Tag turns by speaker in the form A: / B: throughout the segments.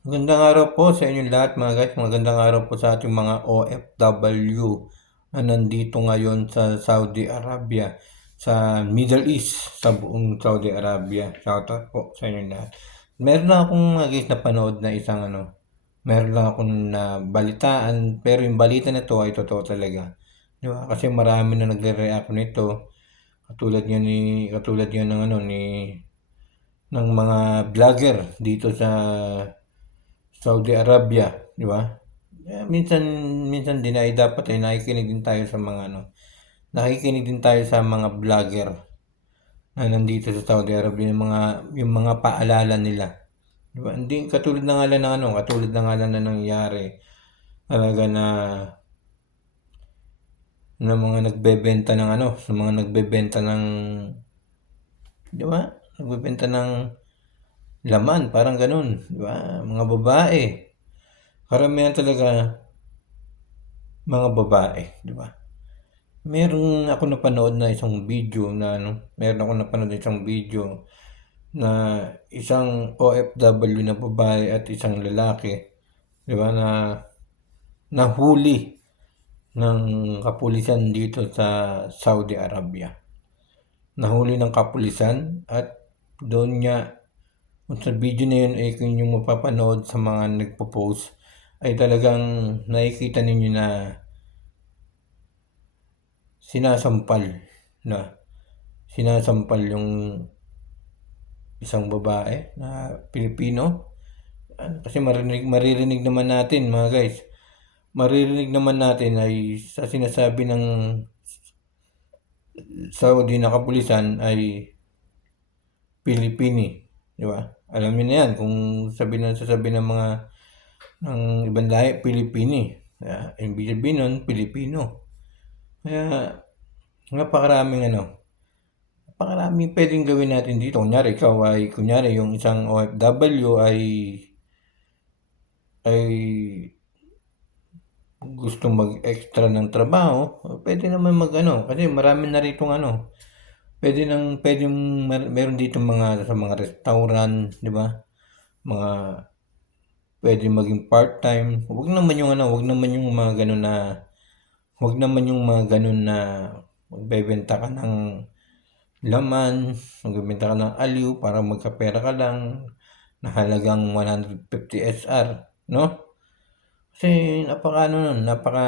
A: Magandang araw po sa inyong lahat mga guys. Magandang araw po sa ating mga OFW na nandito ngayon sa Saudi Arabia, sa Middle East, sa buong Saudi Arabia. Shoutout po sa inyong lahat. Meron lang akong mga guys napanood na isang ano, meron lang akong na balitaan, pero yung balita na to ay totoo talaga. Di ba? Kasi marami na nagre-react nito. Katulad niya ni katulad niya ng ano ni ng mga vlogger dito sa Saudi Arabia, di ba? Eh, minsan minsan din ay dapat ay nakikinig din tayo sa mga ano. Nakikinig din tayo sa mga vlogger na nandito sa Saudi Arabia yung mga yung mga paalala nila. Di ba? Hindi katulad na nga ng ano, katulad na nga lang na nangyari. Talaga na na mga nagbebenta ng ano, sa mga nagbebenta ng di ba? Nagbebenta ng laman, parang ganun, di ba? Mga babae. Karamihan talaga mga babae, di ba? Meron ako napanood na isang video na ano, meron ako napanood na isang video na isang OFW na babae at isang lalaki, di ba, na nahuli ng kapulisan dito sa Saudi Arabia. Nahuli ng kapulisan at doon niya sa video na yun ay kung yung mapapanood sa mga nagpo-post ay talagang nakikita ninyo na sinasampal na sinasampal yung isang babae na Pilipino. Kasi maririnig, maririnig naman natin mga guys. Maririnig naman natin ay sa sinasabi ng Saudi na kapulisan ay Pilipini di ba alam niyo na yan kung sabi na sasabi ng mga ng ibang lahi Pilipini. Kaya ibig sabihin nun Pilipino. Kaya napakaraming ano napakaraming pwedeng gawin natin dito. Kunyari ikaw ay kunyari yung isang OFW ay ay gusto mag-extra ng trabaho, pwede naman mag-ano, kasi marami na rito ano, pwede nang, pwede mer- meron dito mga, sa mga restaurant, di ba? Mga, pwede maging part-time. Huwag naman yung ano, huwag naman yung mga ganun na, huwag naman yung mga ganun na, magbebenta ka ng laman, magbebenta ka ng aliw para magkapera ka lang, na halagang 150 SR, no? Kasi napaka ano nun, napaka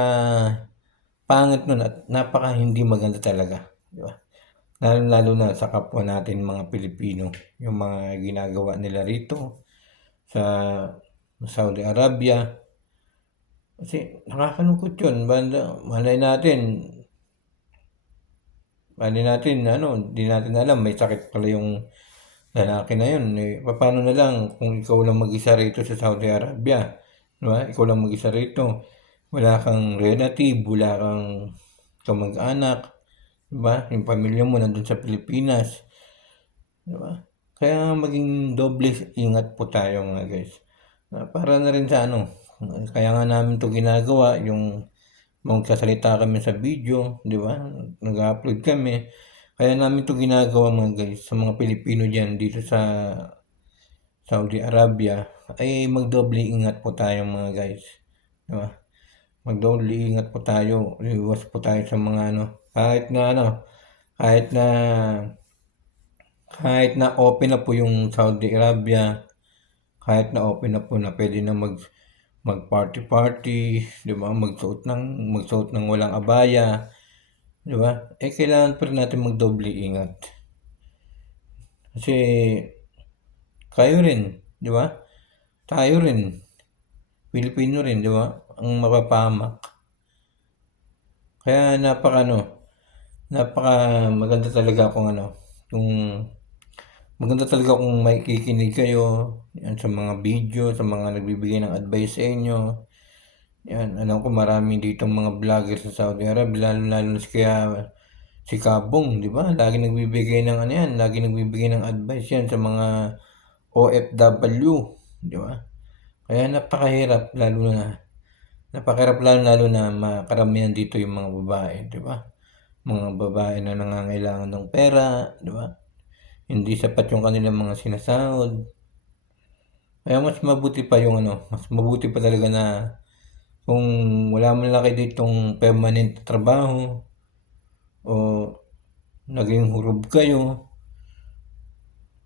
A: pangit nun at napaka hindi maganda talaga. Di ba? Lalo, lalo na sa kapwa natin mga Pilipino, yung mga ginagawa nila rito sa Saudi Arabia. Kasi nakakalungkot yun. Banda, malay natin, malay natin, ano, di natin alam, may sakit pala yung lalaki na yun. Eh, paano na lang kung ikaw lang mag-isa rito sa Saudi Arabia? Diba? Ikaw lang mag-isa rito. Wala kang relative, wala kang kamag-anak. Diba? Yung pamilya mo nandun sa Pilipinas. Diba? Kaya maging doble ingat po tayo mga guys. Para na rin sa ano, kaya nga namin to ginagawa, yung magsasalita kami sa video, di ba? Nag-upload kami. Kaya namin to ginagawa mga guys sa mga Pilipino diyan dito sa Saudi Arabia ay magdoble ingat po tayo mga guys. Diba? Magdoble ingat po tayo. Iwas po tayo sa mga ano. Kahit na ano, kahit na kahit na open na po yung Saudi Arabia, kahit na open na po na pwede na mag mag party party, 'di ba? Magsuot ng magsuot ng walang abaya, 'di ba? Eh kailangan pa rin natin magdoble ingat. Kasi kayo rin, di ba? Tayo rin. Pilipino rin, di ba? Ang mapapahamak. Kaya napaka ano, napaka maganda talaga kung ano, kung maganda talaga kung may kikinig kayo yan, sa mga video, sa mga nagbibigay ng advice sa inyo. Yan, alam ko marami dito mga vlogger sa Saudi Arabia, lalo lalo na si kaya si Kabong, di ba? Lagi nagbibigay ng ano yan, lagi nagbibigay ng advice yan sa mga OFW, di ba? Kaya napakahirap lalo na napakahirap lalo lalo na makaramihan dito yung mga babae, di ba? Mga babae na nangangailangan ng pera, di ba? Hindi sapat yung kanilang mga sinasahod. Kaya mas mabuti pa yung ano, mas mabuti pa talaga na kung wala man lang kayo ditong permanent trabaho o naging hurub kayo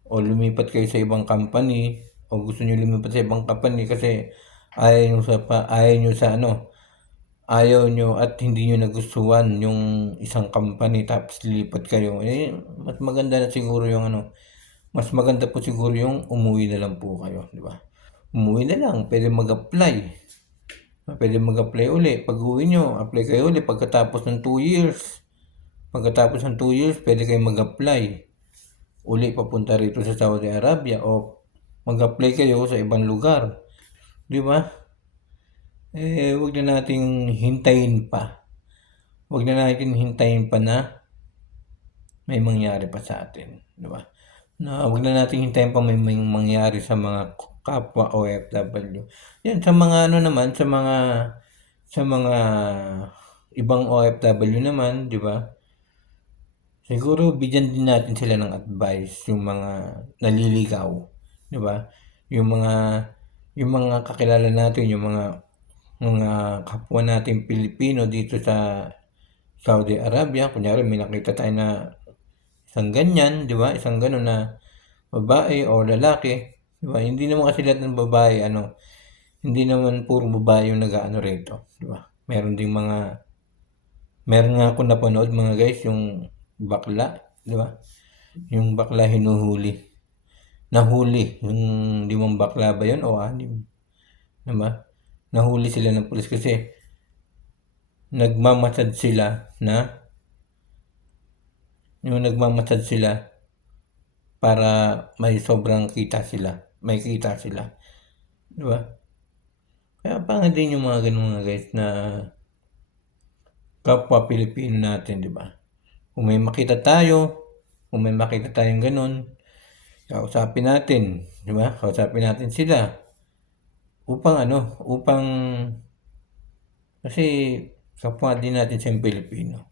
A: o lumipat kayo sa ibang company o gusto niyo lumipat sa ibang company kasi ayaw niyo sa ayaw niyo sa ano ayaw nyo at hindi nyo nagustuhan yung isang company tapos lilipat kayo, eh, mas maganda na siguro yung ano, mas maganda po siguro yung umuwi na lang po kayo, di ba? Umuwi na lang, pwede mag-apply. Pwede mag-apply uli. Pag uwi nyo, apply kayo uli pagkatapos ng 2 years. Pagkatapos ng 2 years, pwede kayo mag-apply. Uli papunta rito sa Saudi Arabia o mag-apply kayo sa ibang lugar. Di ba? Eh, wag na nating hintayin pa. Wag na natin hintayin pa na may mangyari pa sa atin, di ba? Na wag na nating hintayin pa may, may mangyari sa mga kapwa OFW. Yan sa mga ano naman, sa mga sa mga ibang OFW naman, di ba? Siguro bigyan din natin sila ng advice yung mga naliligaw, di ba? Yung mga yung mga kakilala natin, yung mga mga kapwa nating Pilipino dito sa Saudi Arabia. Kunyari may nakita tayo na isang ganyan, di ba? Isang gano'n na babae o lalaki. Di ba? Hindi naman kasi lahat ng babae, ano, hindi naman puro babae yung nag-ano rito. Di ba? Meron ding mga, meron nga ako napanood mga guys, yung bakla, di ba? Yung bakla hinuhuli. Nahuli. Yung limang bakla ba yun o anim? Di ba? Nahuli sila ng pulis kasi nagmamatad sila na yung nagmamatad sila para may sobrang kita sila. May kita sila. Di ba? Kaya pangit din yung mga ganun mga guys na kapwa Pilipino natin, di ba? Kung may makita tayo, kung may makita tayong ganun, kausapin natin, di ba? Kausapin natin sila upang ano, upang kasi kapwa din natin sa Pilipino.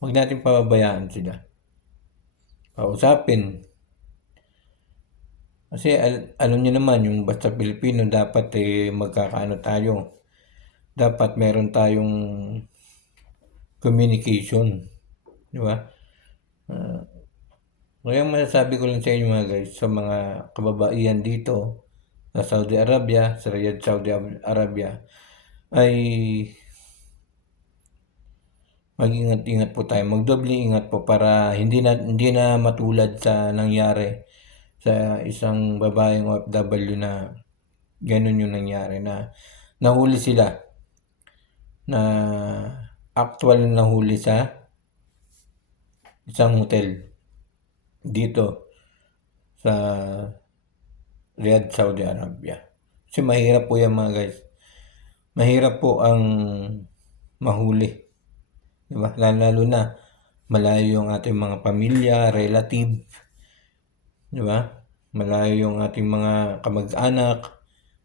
A: Huwag natin pababayaan sila. Kausapin. Kasi al- alam niyo naman, yung basta Pilipino, dapat eh, magkakaano tayo. Dapat meron tayong communication. Di ba? Uh, kaya masasabi ko lang sa inyo mga guys, sa mga kababaihan dito, sa Saudi Arabia, sa Riyadh, Saudi Arabia, ay mag-ingat-ingat po tayo. Magdoble ingat po para hindi na, hindi na matulad sa nangyari sa isang babaeng OFW na ganun yung nangyari na nahuli sila na actual na nahuli sa isang hotel dito sa Riyadh, Saudi Arabia. Kasi mahirap po yan mga guys. Mahirap po ang mahuli. Diba? Lalo na malayo yung ating mga pamilya, relative. Diba? Malayo yung ating mga kamag-anak.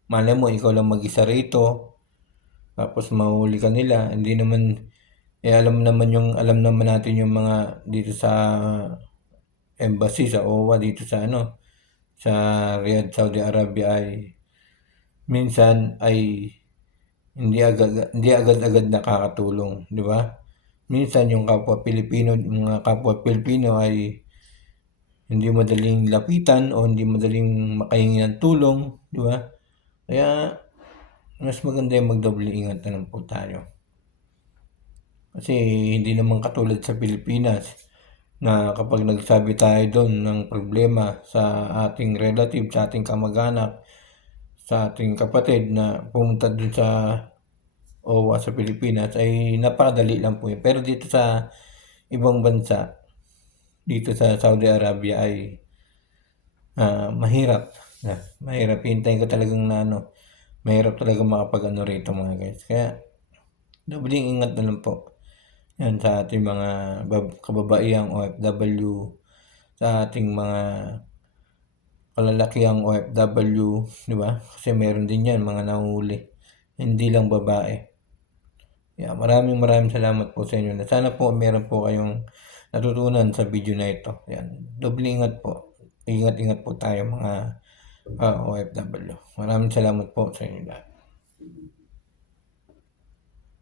A: Malay mo, ikaw lang mag-isa rito. Tapos mahuli ka nila. Hindi naman, eh alam naman yung, alam naman natin yung mga dito sa embassy, sa OWA, dito sa ano, sa Riyadh, Saudi Arabia ay minsan ay hindi agad hindi agad-agad nakakatulong, di ba? Minsan yung kapwa Pilipino, mga kapwa Pilipino ay hindi madaling lapitan o hindi madaling makahingi ng tulong, di ba? Kaya mas maganda yung magdoble ingat na lang po tayo. Kasi hindi naman katulad sa Pilipinas na kapag nagsabi tayo doon ng problema sa ating relative, sa ating kamag-anak, sa ating kapatid na pumunta doon sa OWA sa Pilipinas ay napakadali lang po yun. Pero dito sa ibang bansa, dito sa Saudi Arabia ay uh, mahirap. Uh, mahirap. Hintayin ka talagang na ano, mahirap talaga makapag ano rito mga guys. Kaya, doubling ingat na lang po. Yan sa ating mga kababaihang OFW, sa ating mga kalalakihang OFW, di ba? Kasi meron din yan, mga nahuli. Hindi lang babae. Yeah, maraming maraming salamat po sa inyo. Sana po meron po kayong natutunan sa video na ito. Yan. Doble ingat po. Ingat-ingat po tayo mga ah, OFW. Maraming salamat po sa inyo lahat.